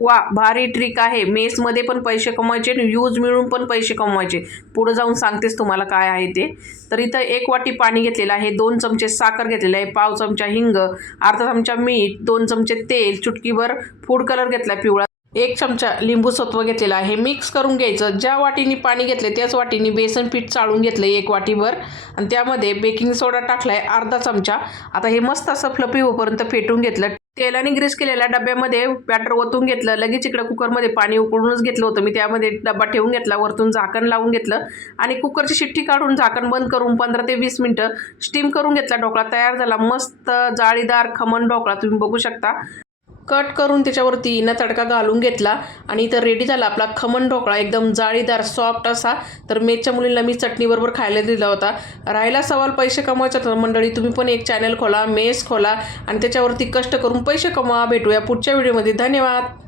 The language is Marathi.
वा भारी ट्रिक आहे. मेसमध्ये पण पैसे कमवायचे आणि यूज मिळून पण पैसे कमवायचे. पुढं जाऊन सांगतेच तुम्हाला काय आहे ते. तर इथं एक वाटी पाणी घेतलेलं आहे दोन चमचे साखर घेतलेलं आहे पाव चमचा हिंग अर्धा चमचा मीठ दोन चमचे तेल चुटकीभर फूड कलर घेतला पिवळा. एक चमचा लिंबू सत्व घेतलेला आहे. मिक्स करून घ्यायचं. ज्या वाटीने पाणी घेतले त्याच वाटीने बेसन पीठ चाळून घेतलं एक वाटीभर. आणि त्यामध्ये बेकिंग सोडा टाकलाय अर्धा चमचा. आता हे मस्त असं फ्लपी होईपर्यंत फेटून घेतलं. तेलाने ग्रीस केलेल्या डब्यामध्ये बॅटर ओतून घेतलं. लगेच इकडं कुकरमध्ये पाणी उकळूनच घेतलं होतं. मी त्यामध्ये डबा ठेवून घेतला वरतून झाकण लावून घेतलं आणि कुकरची शिट्टी काढून झाकण बंद करून पंधरा ते वीस मिनटं स्टीम करून घेतला. ढोकळा तयार झाला. मस्त जाळीदार खमण ढोकळा तुम्ही बघू शकता. कट करून त्याच्यावरती ना तडका घालून घेतला आणि इथं रेडी झाला. आपला खमण ढोकळा एकदम जाळीदार सॉफ्ट असा. तर मेच्या मुलींना मी चटणीबरोबर खायला दिला होता. राहिला सवाल पैसे कमवायचा तर मंडळी तुम्ही पण एक चॅनल खोला मेस खोला आणि त्याच्यावरती कष्ट करून पैसे कमवा. भेटूया पुढच्या व्हिडिओमध्ये धन्यवाद.